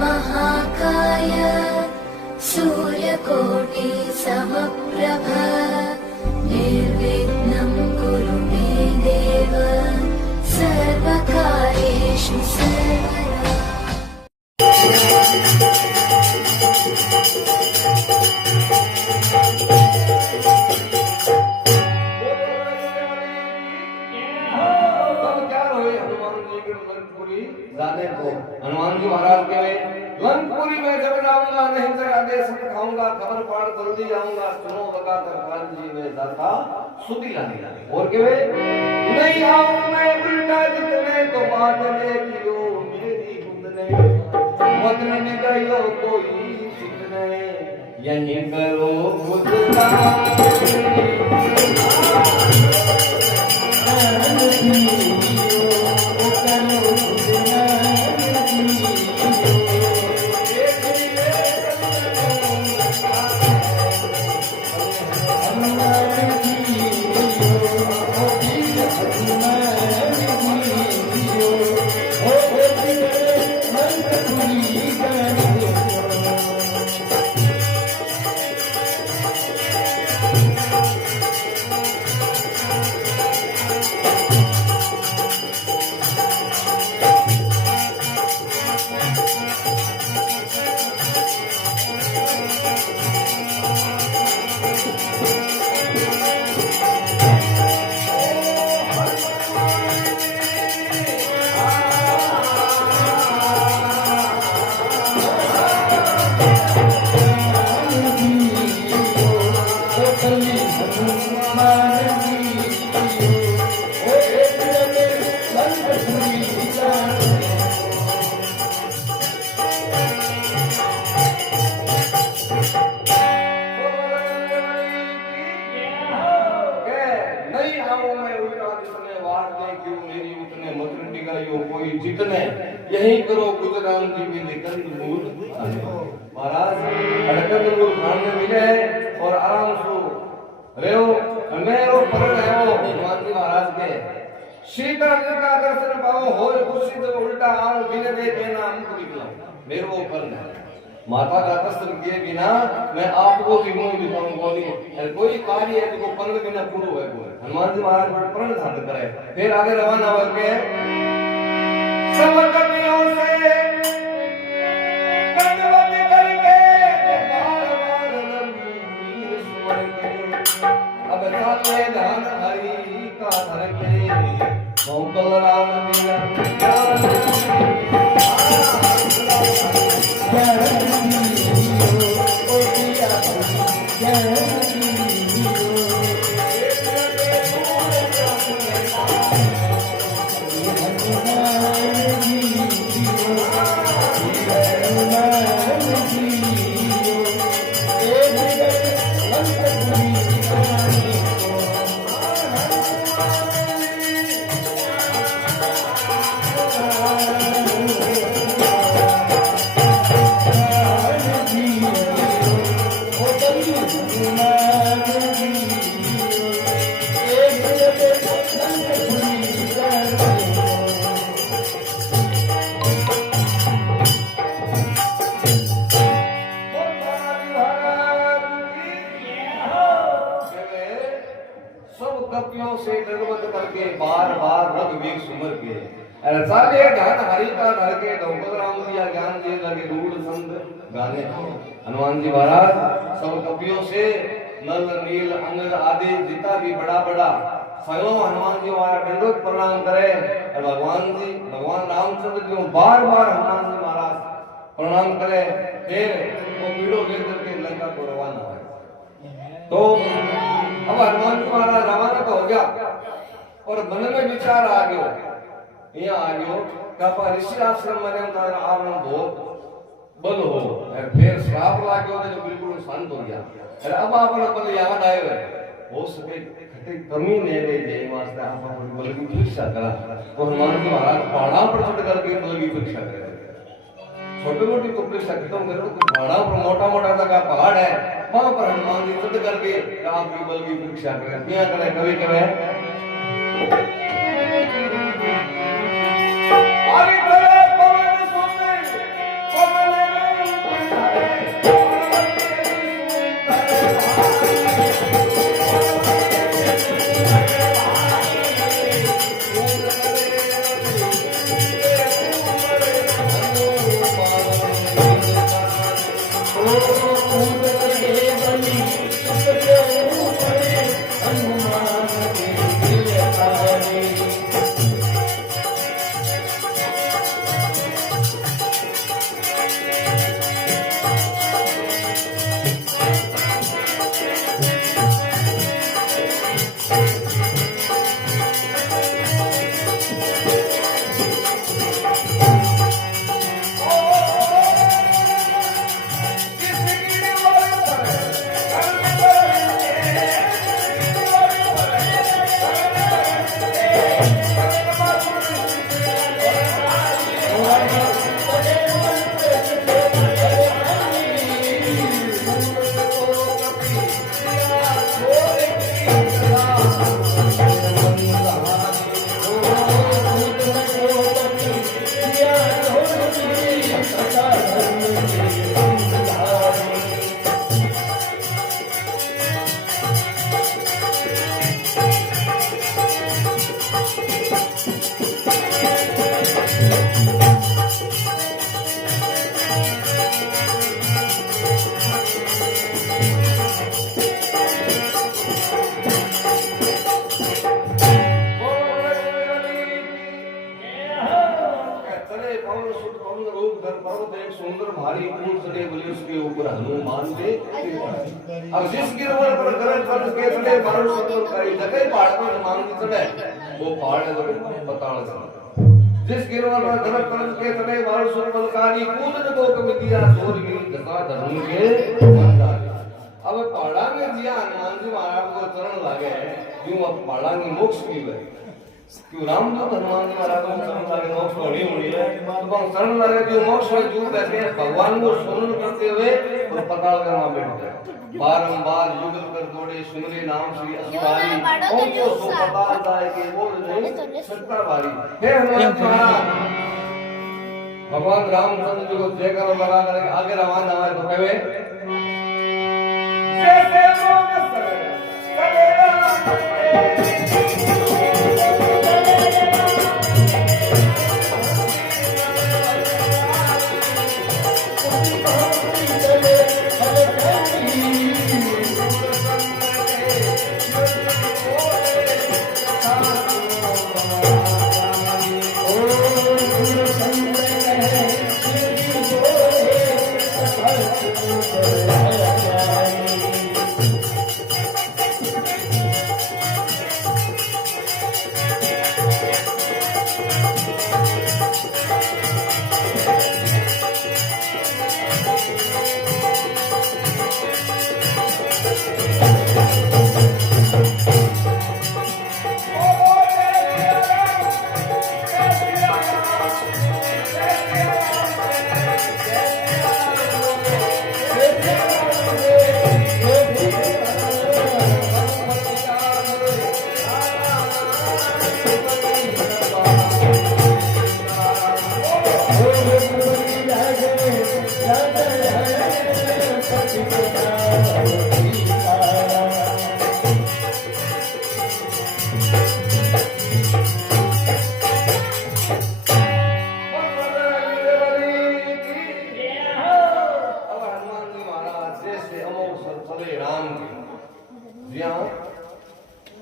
महाकाय सूर्यकोटि समप्रभ निर्विघ्नं कुरु मे देव सर्वकार्येषु सर्वदा। जाने को हनुमान जी महाराज के लंकपुरी में जब जाऊंगा नहीं से आदेश खाऊंगा खबर पाड़ जल्दी आऊंगा सुनो बता कर जी में जाता सुधी लाने और के नहीं आऊं मैं उल्टा जितने तो बात ने कियो मेरी गुंदने मत न गयो कोई सिकने यही करो गुजरा जितने यही करो गुजरान जी भी निकल मूल महाराज अड़कत मूल खान में मिले और आराम से रेओ मैं और पर रहो हनुमान जी महाराज के सीता जी का दर्शन पाओ होए खुशी तो उल्टा आऊं बिना देखे ना हमको निकला मेरे वो पर माता का दर्शन किए बिना मैं आपको भी मुंह दिखाऊं कोई कार्य है तो पंग बिना पूरा है हनुमान जी महाराज पर प्रण धारण करे फिर आगे रवाना होके सब कपियों से दंडवत करके बार बार वीर सुमर के अब साथे धन हरि का धर के मौकल राम से दंडवत करके बार बार रघुवीर सुमर के साले धन हरि का धर के दौपद राम दिया ज्ञान दे लगे रूढ़ संत गाने हनुमान जी महाराज सब कपियों से नल नील अंगद आदि जितना भी बड़ा बड़ा स्वयं हनुमान जी महाराज दंडवत प्रणाम करे और भगवान रामचंद्र जी बार बार हनुमान जी महाराज प्रणाम करे फिर वो पीड़ो लेकर के लंका को रवाना है तो अब हनुमान जी महाराज रवाना तो हो गया और मन में विचार आ गयो यहाँ आ गयो कपा ऋषि आश्रम में आवरण बहुत बल हो फिर श्राप लागो जो बिल्कुल शांत हो गया अरे अब आपने बल याद आयो है हो सके खटे कमी ने ले जे वास्ते आप बल की परीक्षा करा तो हनुमान जी महाराज पहाड़ा पर चढ़ करके बल की परीक्षा करे छोटी मोटी तो परीक्षा खत्म करो तो पहाड़ा पर मोटा मोटा सा पहाड़ है वहां पर हनुमान जी चढ़ करके राम की बल की परीक्षा करें क्या करें कभी करें आगे पवन सुन पवन सुंदर भारी ऊंट चढ़े बोले उसके ऊपर हनुमान थे। अब जिस गिरवर पर गरज कर के चढ़े मारो सुंदर कई जगह पहाड़ पर हनुमान जी चढ़े वो पहाड़ है बताल चढ़ा। जिस गिरवर पर गरज कर के चढ़े मारो सुंदर कारी कूद को कमितिया जोर गिरी गदा धर्म के मंदार। अब पहाड़ा में जिया हनुमान जी महाराज को चरण लागे यूं अब पहाड़ा की मोक्ष की है क्यों रामदूत हनुमान जी महाराज को शरण लागे मोक्ष होनी होनी है तो शरण लागे जो मोक्ष है जो बैठे भगवान को स्मरण करते हुए और पताल का नाम बैठते बारंबार युगल कर दौड़े सुमरे नाम श्री असुरारी और जो सो पताल जाए के बोल नहीं सत्ता भारी हे हनुमान जी महाराज भगवान रामचंद्र जी को जयकार लगा करके आगे रवाना हमारे तो कहे जय जय मोक्ष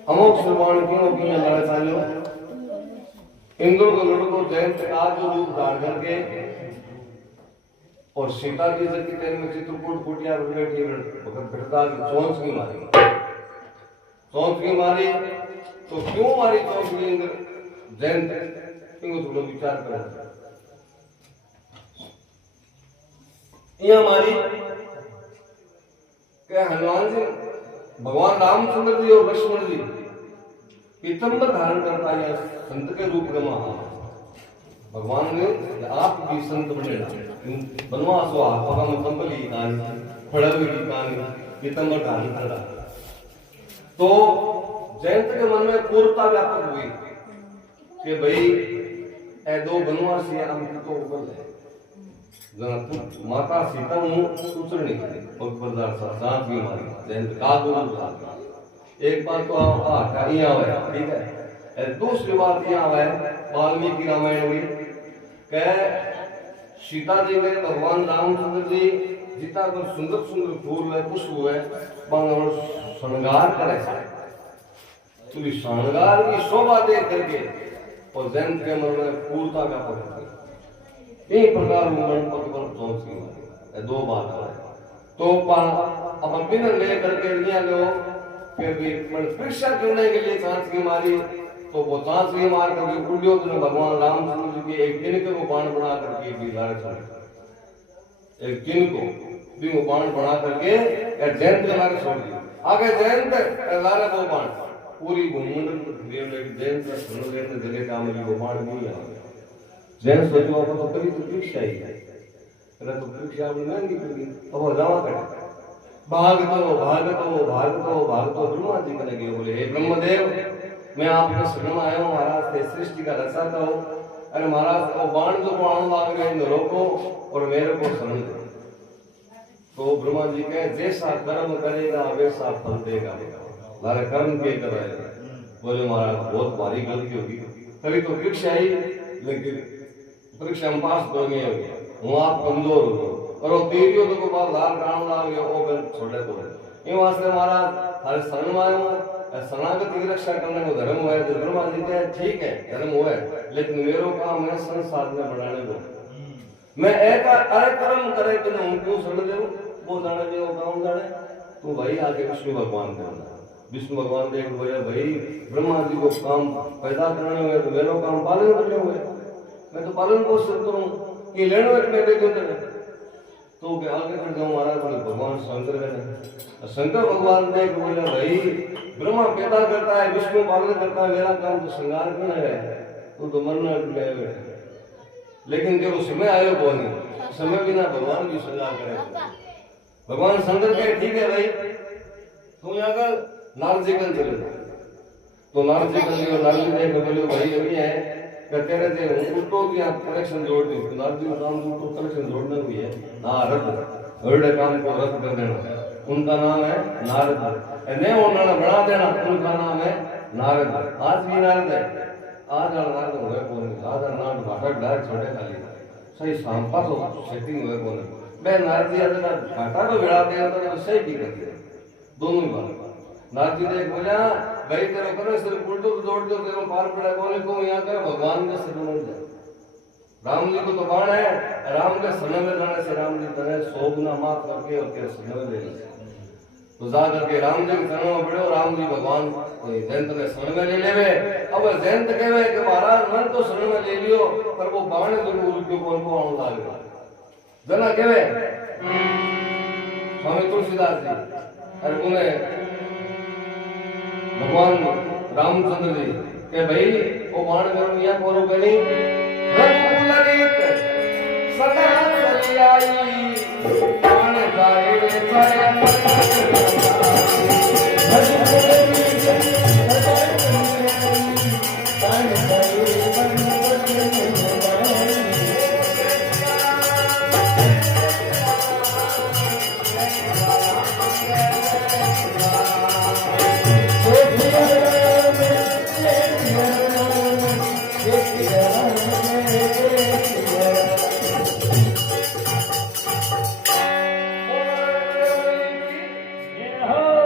अमोक श्रवण क्यों किया लड़े सालो इंद्र को लड़को जयंत का जो रूप धारण करके और सीता जी की तेल में चित्रकूट कुटिया बैठी भगत भरता चौंस की मारी तो क्यों मारी चौंस की इंद्र जयंत क्यों थोड़ा विचार करो यहाँ मारी क्या हनुमान जी भगवान रामचंद्र जी और लक्ष्मण जी पीतंबर धारण करता है संत के रूप में भगवान ने आप भी संत बने बनवास हुआ भगवान कंबली की कहानी फड़वी की कहानी पीतंबर धारण करा तो जयंत के मन में पूर्णता व्यापक हुई कि भाई ए दो बनवासी हम तो ऊपर है माता सीता उचरनी और बरदार साथ भी मारी जयंत का एक बात तो यहाँ है ठीक है दूसरी बात यहाँ है वाल्मीकि रामायण में कह सीता जी ने भगवान रामचंद्र जी जितना को सुंदर सुंदर फूल है पुष्प है श्रृंगार करे तो श्रृंगार की शोभा देख करके और जयंत के मन में पूर्णता का पकड़ एक प्रकार दो बात है तो अब बिना ले करके लिया लो फिर भी परीक्षा करने के लिए सांस की मारी तो वो सांस की मार करके दुर्योधन ने भगवान रामचंद्र जी की एक किनके को बाण बना करके भी लाड़ छोड़ एक किन को भी वो बाण बना करके जयंत के लाड़ छोड़ दिया आगे जयंत लाड़ वो बाण पूरी भूमंडल जयंत का सुन लेने जगह काम वो बाण नहीं आ जैन सोचो आप तो कभी तो परीक्षा ही है अगर तो परीक्षा आपने महंगी पड़ेगी अब वो जमा कर भाग तो ब्रह्मा जी कहने लगे बोले हे ब्रह्मदेव मैं आपके शरण आया हूँ महाराज से सृष्टि का रचाता हूँ अरे महाराज वो बाण जो बाण मांग रहे हैं रोको और मेरे को शरण दो तो ब्रह्मा जी कहे जैसा कर्म करेगा वैसा फल देगा हमारे कर्म के कराएगा बोले महाराज बहुत भारी गलती होगी कभी तो परीक्षा ही लेकिन परीक्षा में पास कर गए हूं आप कमजोर हो और वो तेरियो तो को बाप लाल काम लाल गया वो गल छोड़े को ये वास्ते महाराज हर शरण में आयो सनातन की रक्षा करने को धर्म हुआ है तो धर्म आदि के ठीक है धर्म हुआ है लेकिन मेरो काम है संसार में बढ़ाने को मैं एक अरे कर्म करे कि मैं उनको शरण दे वो जाने दे वो काम जाने तू भाई आगे विष्णु भगवान करना विष्णु भगवान देख बोले भाई ब्रह्मा जी को काम पैदा करने हुए तो मेरो काम पालन करने हुए मैं तो पालन पोषण करूं कि लेनो एक मैं देखो तो के आगे कर जाऊं महाराज बोले भगवान शंकर ने शंकर भगवान देख बोले भाई ब्रह्मा पैदा करता है विष्णु पालन करता है मेरा काम तो श्रृंगार करना है तो मरना गए लेकिन जब समय आयो कौन समय बिना भगवान भी श्रृंगार करे भगवान शंकर कहे ठीक है भाई तुम यहाँ का नारजी कल चले तो नारजी कल नारजी देख बोले भाई अभी है कहते रहते हैं उल्टो की आप कनेक्शन जोड़ दी नारजी का काम उल्टो कनेक्शन जोड़ना भी है नारद वर्ड काम को रद्द कर देना उनका नाम है नारद नहीं उन्होंने बढ़ा देना उनका नाम है नारद आज भी नारद है आज नारद हुए कौन आज नारद भाषा डायरेक्ट छोड़े खाली सही सांपा तो सेटिंग हुए कौन मैं नारद जी घाटा तो भिड़ा दिया तो सही की करती है दोनों ही बात नारद जी ने बोला भाई तेरे करे सिर्फ उल्टो तो जोड़ दो तेरे पार पड़ा बोले को यहाँ कर भगवान के शरण में जाए राम जी को तो बाण है राम के शरण में जाने से राम जी तेरे 100 गुना माफ करके और तेरे शरण में ले तो जा करके राम जी के शरण में पड़े राम जी भगवान जयंत ने शरण में ले लेवे अब जयंत कहे कि महाराज मन तो शरण में ले लियो पर वो बाण जो उल्टो कौन को आने लगा जना कहे स्वामी तुलसीदास जी अरे उन्हें भगवान रामचंद्र जी के भाई वो बाण करो या करो कहीं रघुकुलरीत सदा सरियाई बाण जाए छाया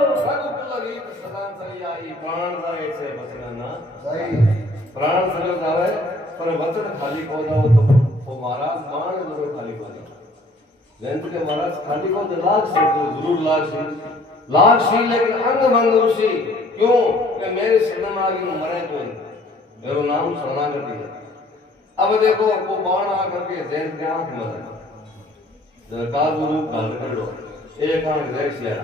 रघुकुलरीत सदा सरियाई बाण जाए प्राण सरल जावे पर वचन खाली को जाओ तो वो महाराज बाण जरूर खाली को जाओ जयंत के महाराज खाली को लाग से जरूर लाग सी लेकिन अंग भंग ऋषि क्यों कि मेरे शरण आगे मरे तो मेरो नाम शरणागति है अब देखो वो बाण आकर के जयंत के आंख में लगा काल रूप धारण कर लो एक आंख देख लिया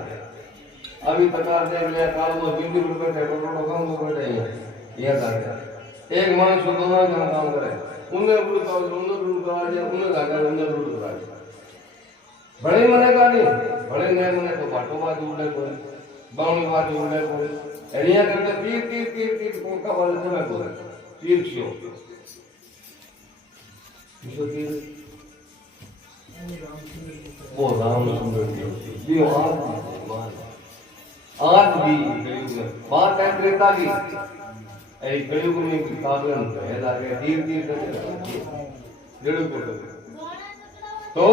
अभी तक देख लिया काल में बिंदु रुपए थे करोड़ों काम को बैठे ये कर एक मानुष को दोनों काम करे उन्हें रूल का उन्हें जाकर उन्हें रूल करा बड़े मने का नहीं बड़े नए मने तो बाटो बात उड़े कोई बाउंड बात उड़े कोई एरिया करके तीर तीर तीर तीर को का बोले तो मैं बोल तीर क्यों किसो तीर वो रामचंद्र जी ये आज भी बात है त्रेता की ऐ कलयुग में कागन है लागे तीर तीर करके जड़ों को तो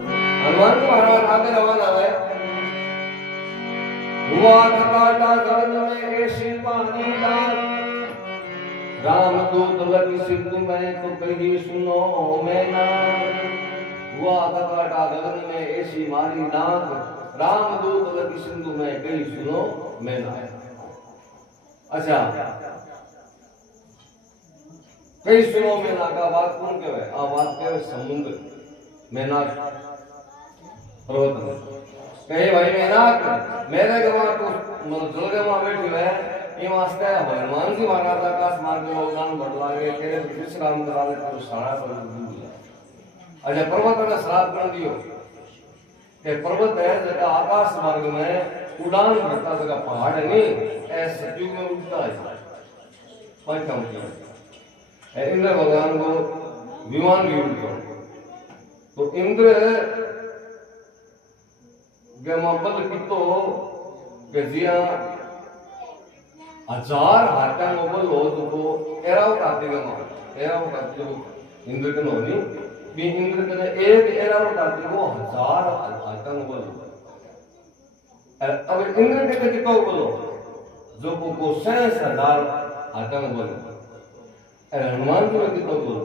हनुमान महाराज आगे रवाना है हुआ काटा गगन में ऐसी पानी डाल राम दूत लगी सिंधु में तो कही सुनो मैना हुआ काटा गगन में ऐसी मारी नाक राम दूत लगी सिंधु में कही सुनो मैना अच्छा कई सुनो मैना का बात कौन कहे आ बात कहे समुद्र मैना पर्वत कहे भाई मैनाक मेरे गवा को जलगे में बैठे है ये वास्ते हनुमान जी महाराज आकाश मार्ग में उड़ान बढ़ला गए के विश्राम करा ले तो सारा पर अच्छा पर्वत ने श्राप कर दियो के पर्वत है जगह आकाश मार्ग में उड़ान भरता जगह पहाड़ नहीं ऐसे युग में उड़ता है पंचम की इंद्र भगवान को विमान भी उड़ता तो इंद्र गमाबल कितो गजिया 1000 हाथा मोबल हो तो एराव काते गमा एराव काते इंद्र के नोनी भी इंद्र के एक एरा उठाते को 1000 आतंक बोलो अब इंद्र के कितना बोलो जो को 6000 आतंक बोलो हनुमान जी के कितना बोलो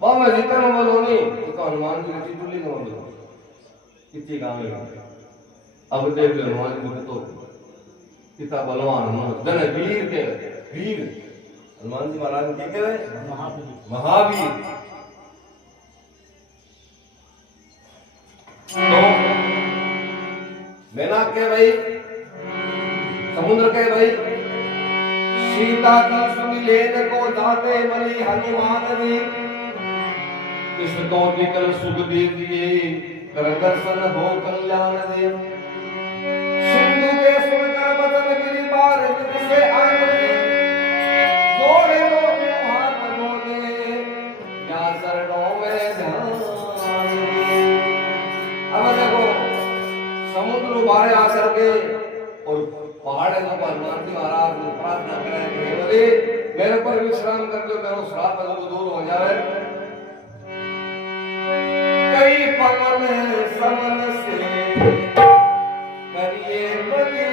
बाबा जितना बोलो नहीं तो हनुमान जी की टुल्ली का बोलो कितनी काम है अब देख लो हनुमान जी को तो कितना बलवान जन वीर के वीर हनुमान जी महाराज क्या कह रहे महावीर तो मैना के भाई समुद्र के भाई सीता की सुनी लेन को जाते मनी हनुमान ने इस तो निकल सुख दे दिए कर दर्शन हो कल्याण दे सिंधु के सुनकर बदन गिरी पार से आए जोड़े लो हाथ मोले या चरणों में ध्यान अब देखो समुद्र उबारे आकर के और पहाड़ के ऊपर हनुमान जी महाराज प्रार्थना करें कि बोले मेरे पर विश्राम कर दो मेरा श्राप दूर हो जाए कई पवन समन से करिए बलि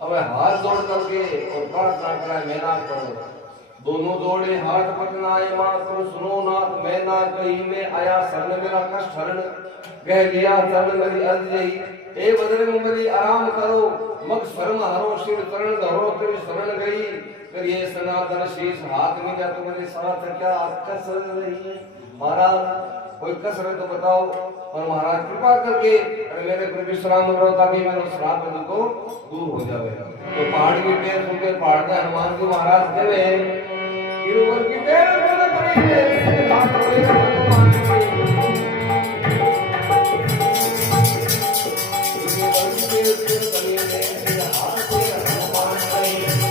अब हाथ जोड़ करके और प्रार्थना कराए मैना करो दोनों जोड़े हाथ पटनाए मात्र सुनो नाथ मैना कही में आया शरण मेरा कष्ट हरण कह लिया चरण मेरी अर्ज यही ए बजरंग बली आराम करो मग शर्म हरो शिव चरण धरो तेरी शरण गई फिर ये सनातन शीश हाथ में क्या तुम्हारे साथ क्या कसर रही है महाराज, कोई कसर है तो बताओ। और महाराज कृपा करके अरे मेरे पर विश्राम करो ताकि मेरा श्राप है तो दूर हो जाए। तो पहाड़ की टेर सुन के पहाड़ के हनुमान जी महाराज कहे गिरवर की टेर सुन करेंगे हाथ होएगा तो मानेंगे। गिरवर की टेर सुन करेंगे हाथ होएगा तो मानेंगे।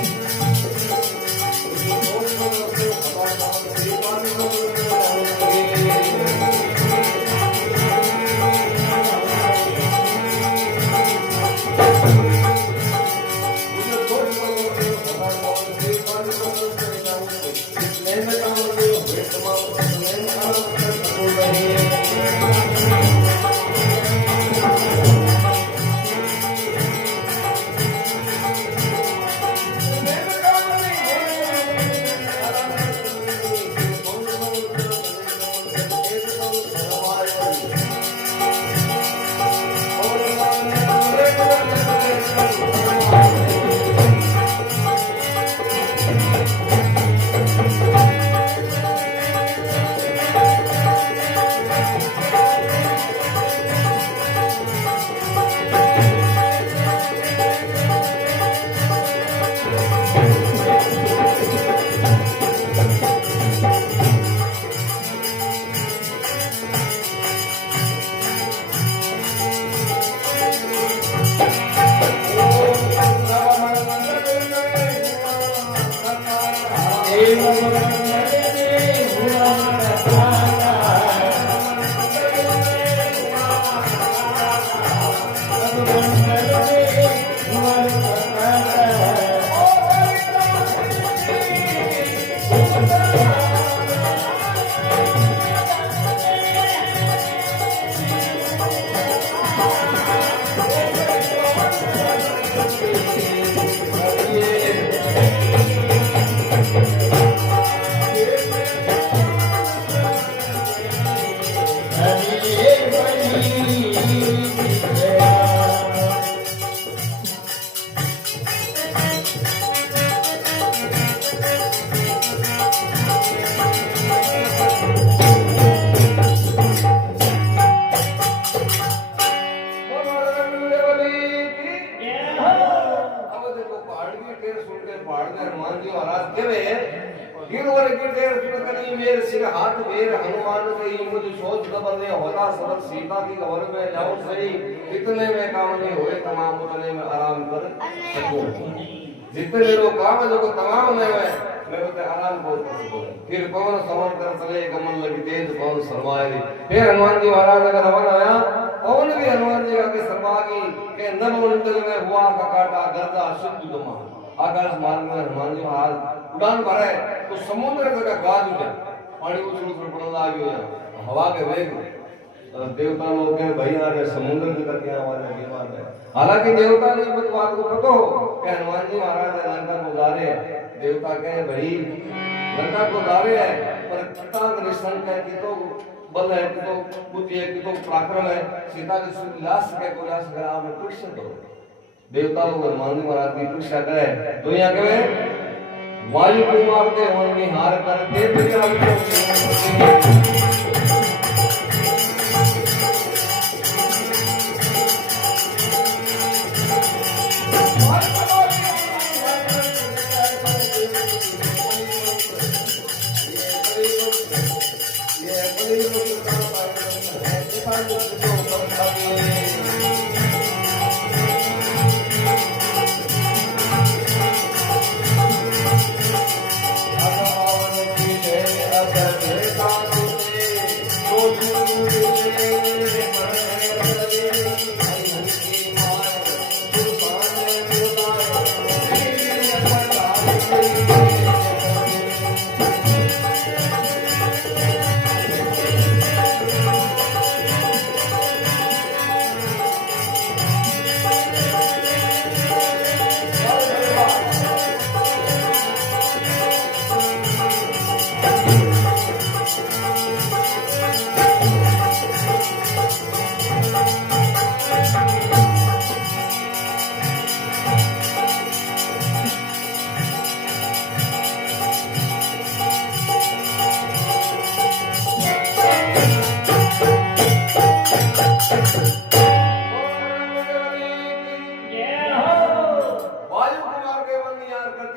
सीता की घर में जाओ सही, इतने में काम नहीं होए तमाम उतने में आराम कर सको। जितने लोग काम है जो तमाम में मैं बोलते आराम बहुत कर सको। फिर पवन समन कर चले गमन लगी तेज पवन शर्माए। फिर हनुमान जी महाराज अगर हवन आया पवन भी हनुमान जी के शर्मागी के नभ मंडल में हुआ का काटा गर्दा शुद्ध दुमा। आकाश मार्ग में हनुमान जी महाराज उड़ान भरे तो समुद्र का गाज उठा, पानी उछल उछल पड़ने लगी हवा के वेग। देवता लोग के भाई आ रहे समुद्र के करके आवाज है। हालांकि देवता ने इस बात को पता हो कि हनुमान जी महाराज लंका को उतारे। देवता कहे भाई लंका को उतारे है पर कितना निशान है कि तो बल है कि तो बुद्धि है कि तो पराक्रम है। सीता की लाश के को लाश कर आपने परीक्षा करो। देवता लोग हनुमान जी महाराज की परीक्षा करे तो यहाँ कहे वायु कुमार के वन निहार करके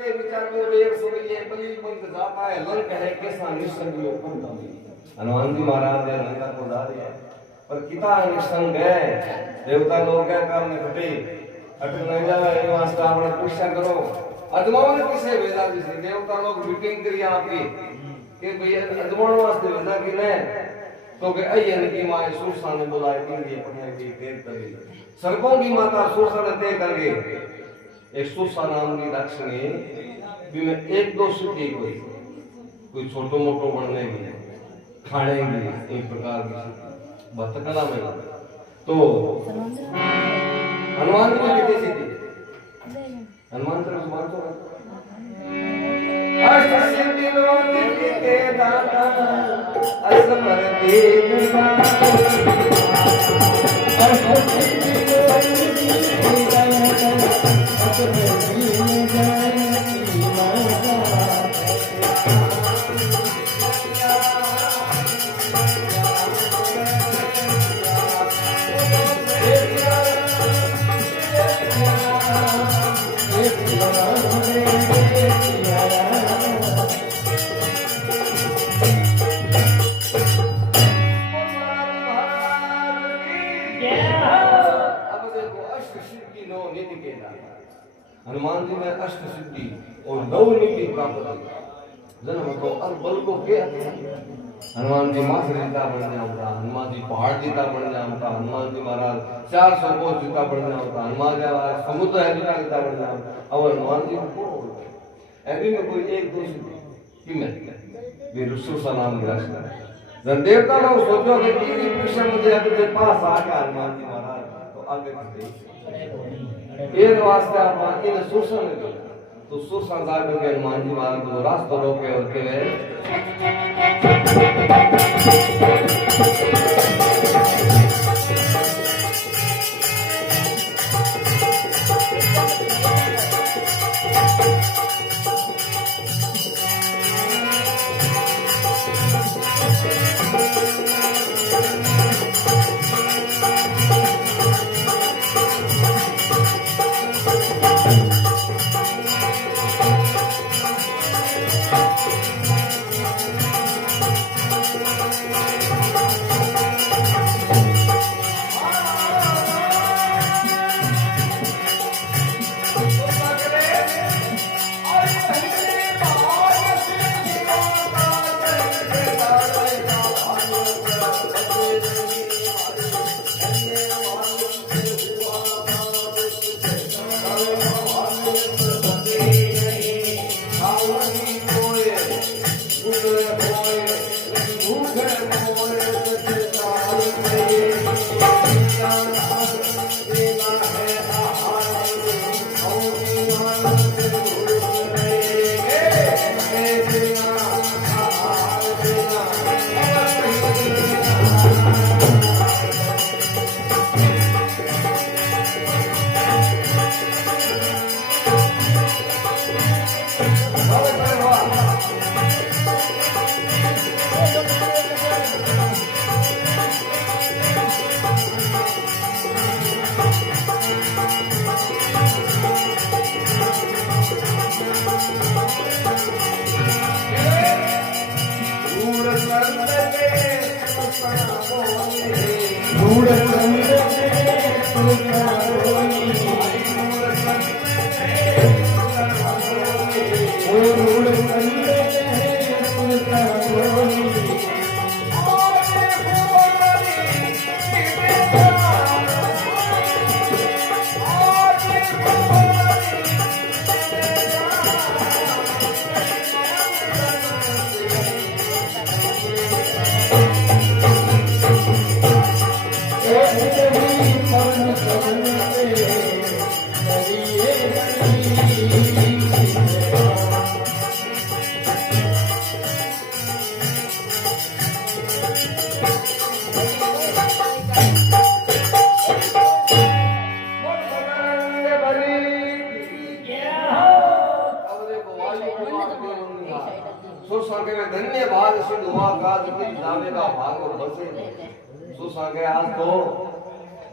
के विचार में वेग सुनिए बलि पंथ जाता है लंक है कैसा निसंग पंथ हनुमान जी महाराज ने लंका को जा दिया पर कितना निसंग है देवता लोग क्या काम घटे अटल नहीं जाए वास्ता अपना पूछा करो अजमाओ ने किसे वेदा जी से देवता लोग मीटिंग करी आपकी कि भैया अजमाओ वास्ते वेदा की ने तो के अयन की मां सुरसा ने बुलाए कि ये पढ़ने की देर करी सर्पों की माता सुरसा ने तय कर गई एक सुरसा नाम की राक्षसी भी में एक दो सिद्धि कोई छोटो मोटो बनने की खाने की एक प्रकार की भक्तकला में तो हनुमान जी ने कितनी सिद्धि हनुमान जी मान तो अष्ट सिद्धि लोक के दाता असमर देव अष्ट सिद्धि हनुमान जी ने अष्ट सिद्धि और नव नीति प्राप्त की जन्म तो और बल को क्या हनुमान जी मास जीता बन जाऊंगा हनुमान जी पहाड़ जीता बन जाऊंगा हनुमान जी महाराज 400 कोस जीता बन जाऊंगा हनुमान जी महाराज समुद्र जीता बन जाऊंगा और हनुमान जी को ऐसी में कोई एक दो सिद्धि कि मैं वे रुसुसा नाम की राशि जब देवता लोग सोचो कि किसी कृष्ण मुझे अपने पास आ गया हनुमान जी महाराज तो आगे बढ़े एक वास्ते आप बाकी ने सुरसा ने तो सुरसा जाकर के हनुमान जी महाराज को रास्ता रोके और के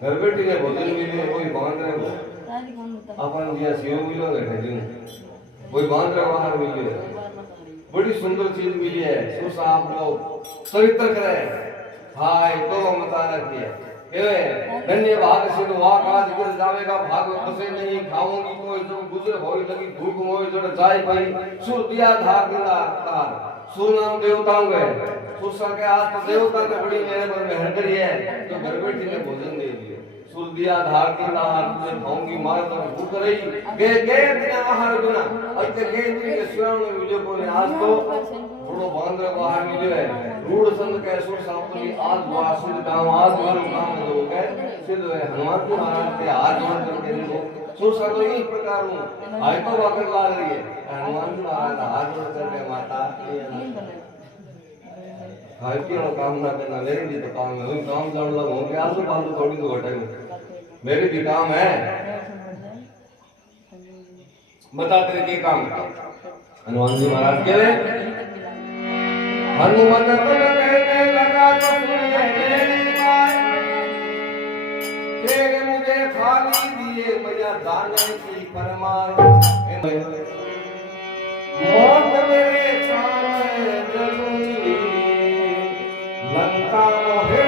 घर बैठी ने भोजन मिले कोई बांध रहे हो अपन जिया सेव मिलो बैठे दिन वही बांद्रा बाहर मिली है, बड़ी सुंदर चीज मिली है। सुसा आपको चरित्र करे, हाय तो मता रखिए केवे धन्य भाग से तो वाक आज गिर जावेगा, भाग बसे नहीं खाऊंगी कोई जो गुजर होई लगी भूख मोय जड़ जाय पाई। सुर दिया धार दिला तार, सुर नाम देवताओं गए, सुसा के आज तो देवता ने बड़ी मेरे पर मेहर करी है, तो घर बैठी ने भोजन दे दिए। सुर दिया धार दिला तुझे खाऊंगी मार तो भूख रही गे बिना आहार बिना अते गे दिन के श्रावण में मिलो को आज तो थोड़ो बांद्रा बाहर मिलो है। रूढ़ संत के सुर सांपली आज वासिद गांव आज मारो काम लोग है सिद्ध है हनुमान जी महाराज के हाथ जोड़ करके देखो। सुर सा तो इस प्रकार हूं आय तो वाकर ला रही है हनुमान जी महाराज हाथ जोड़ करके माता हाय के काम ना करना मेरे भी तो काम है, काम जान लो होंगे आलू पालू थोड़ी तो घटेंगे, मेरे भी काम है। बता तेरे के काम हनुमान जी महाराज के हनुमान कहने लगा तो सुनिए मेरी बात, के मुझे खाली दिए मैया जाने की फरमान। मौत मेरे सामने जरूरी लंका मोहे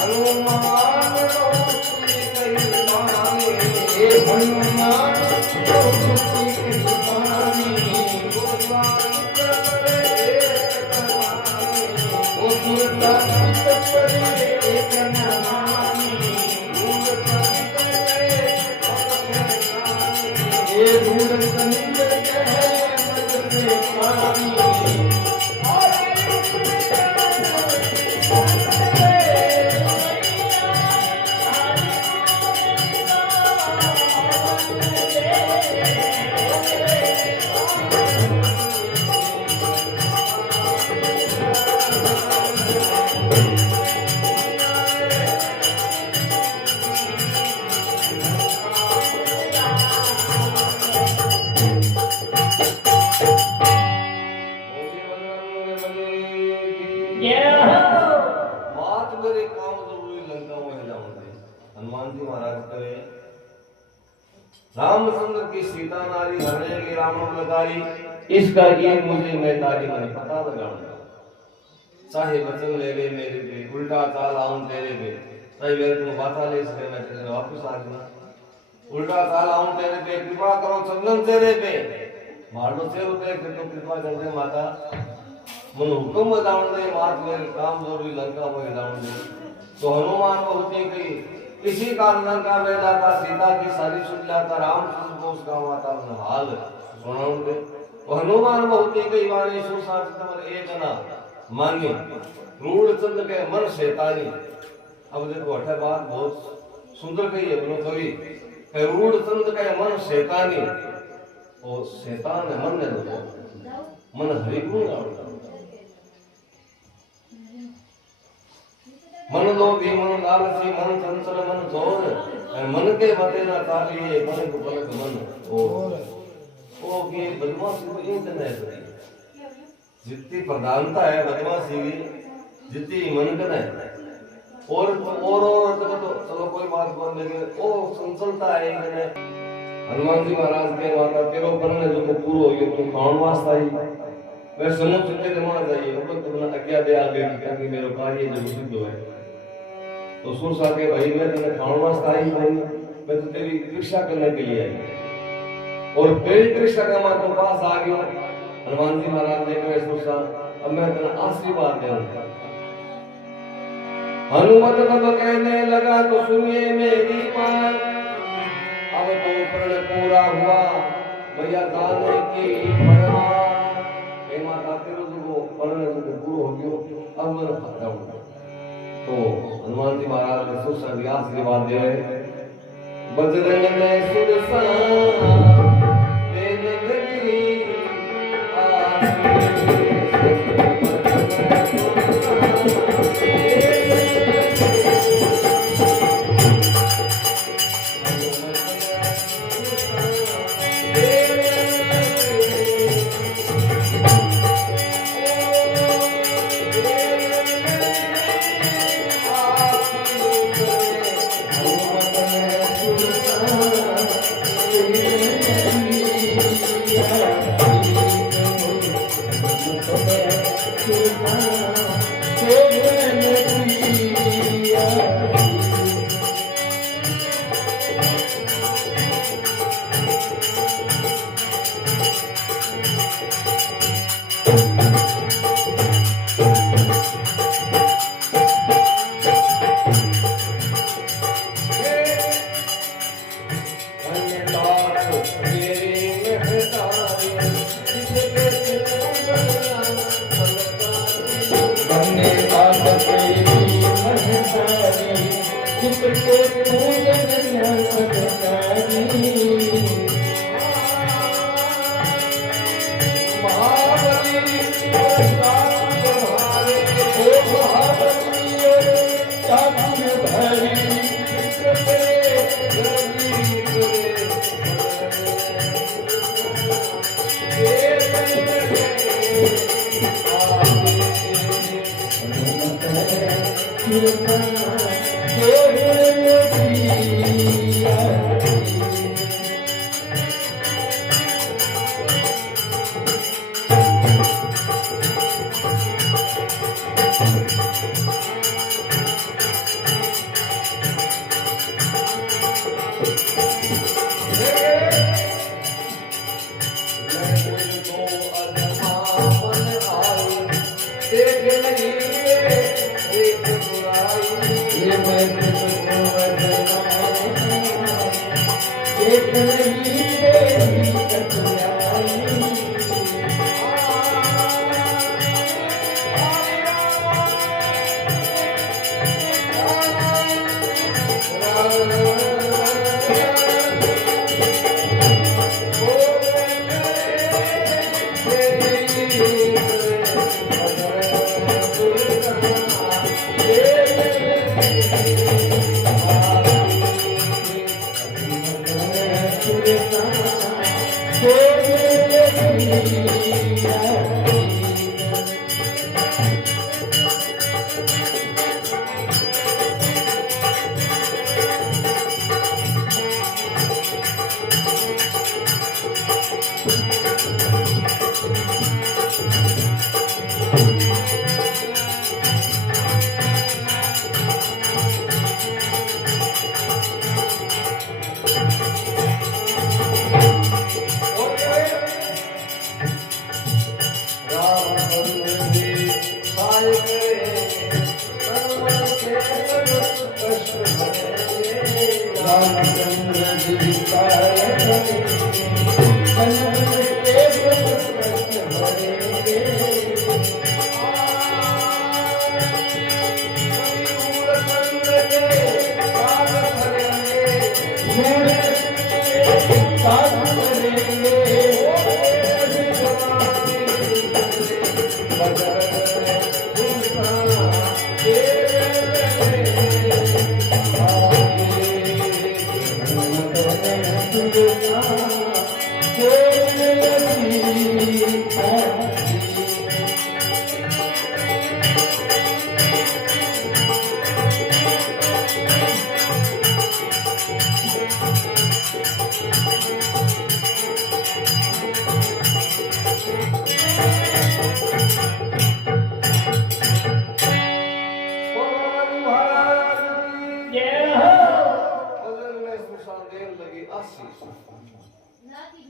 हनुमान रोटी कई माने हनुमान रोटी कई माने मात मेरे काम जरूरी लंका में जाऊंगे। हनुमान जी महाराज कहे रामचंद्र की सीता नारी हरेगी रावण लगाई, इसका ये मुझे मैं तारी मन पता लगाऊंगा। चाहे वचन ले ले मेरे पे, उल्टा चाल आऊं तेरे पे, चाहे मेरे को बाता ले सके मैं तेरे वापस आ जाऊंगा। उल्टा चाल आऊं तेरे पे, कृपा करो चंदन तेरे पे, मार लो तेरे पे तो कृपा कर दे माता। मन हुक्म बताऊं दे मात मेरे काम जरूरी लंका में बताऊं दे। तो हनुमान को होती गई इसी कारण लंका में जाता, सीता की सारी सुन जाता, रामचंद्र को उसका माता हाल सुनाऊं दे। तो हनुमान को होती गई वाणी सुशासन एक ना मांगी, रूढ़ चंद्र के मन शैतानी। अब देखो अठे बात बहुत सुंदर कही है बोलो कवि, रूढ़ चंद्र के मन शैतानी। और शैतान है मन ने दो मन हरिगुण गावता, मन लोभी मन लालची मन चंचल मन चोर, मन के मते ना तालिए पलक पलक मन ओ के बदमाशी को इतना है। जितनी प्रधानता है बदमाशी की, जितनी मन कन है और तो चलो कोई बात बोल, लेकिन ओ चंचलता है इन्हें। हनुमान जी महाराज के माता तेरो पर ने जो पूरो हो गयो तुम खान वास्ता ही मैं समझ चुके थे मां जाइए मतलब तुमने आज्ञा दे आगे कि मेरो कार्य जो सिद्ध है। तो सुरसा के भाई मैं तेरे खान वास्ता आई भाई, मैं तो तेरी परीक्षा करने के लिए आई और तेरी परीक्षा का मैं तो पास आ गया। हनुमान जी महाराज ने कहा सुरसा अब मैं तेरा आशीर्वाद दूंगा। हनुमत तब कहने लगा तो सुनिए मेरी बात, अब तो प्रण पूरा हुआ भैया जाने की फरमान। हे माता तेरो जो प्रण जो पूरा हो गयो अब मैं जाऊंगा। तो हनुमान जी महाराज ने सुरसा की आशीर्वाद दे बजरंग ने सुरसा देने लगी ये मैं तुझको बदनाम एक नहीं तेरी कतलाई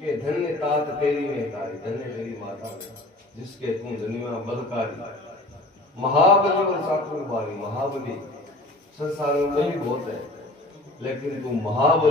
के धन्य तात तेरी में तारी धन्य तेरी माता में जिसके तू दुनिया बलकारी महाबली और सातवीं बारी महाबली संसार में भी बहुत है लेकिन तू महाबली